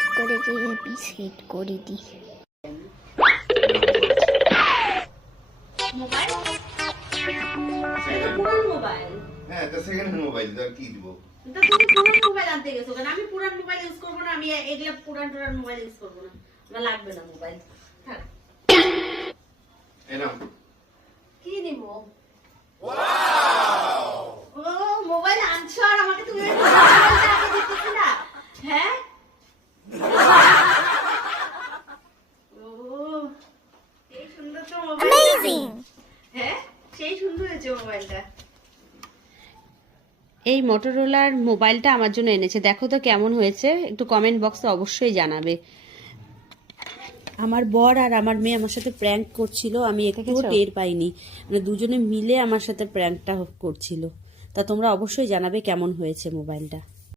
চুপ করে গিয়ে সেট করে দিই। মোবাইল পুরান মোবাইল। হ্যাঁ, তো সেকেন্ড হ্যান্ড মোবাইল তো আর কি দিব? তা তুমি পুরান মোবাইল আনতে গেছো কেন? আমি পুরান মোবাইল ইউজ করবো না, আমি এগুলা পুরান মোবাইল ইউজ করবো না, আমার লাগবে না মোবাইল। থাক। এই নাও। কি নিব? ও মোবাইল আনছো আর আমাকে তুমি দিতেছ না? হ্যাঁ, ও এই সুন্দর তো মোবাইল। হ্যাঁ, সেই সুন্দর হয়েছে মোবাইলটা। এই মটোরোলার মোবাইলটা আমার জন্য এনেছে, দেখো তো কেমন হয়েছে, একটু কমেন্ট বক্সে অবশ্যই জানাবে। আমার বর আর আমার মেয়ে আমার সাথে প্র্যাঙ্ক করছিল, আমি একটুও টের পাইনি, মানে দুজনে মিলে আমার সাথে প্র্যাঙ্কটা করছিল। তা তোমরা অবশ্যই জানাবে কেমন হয়েছে মোবাইলটা।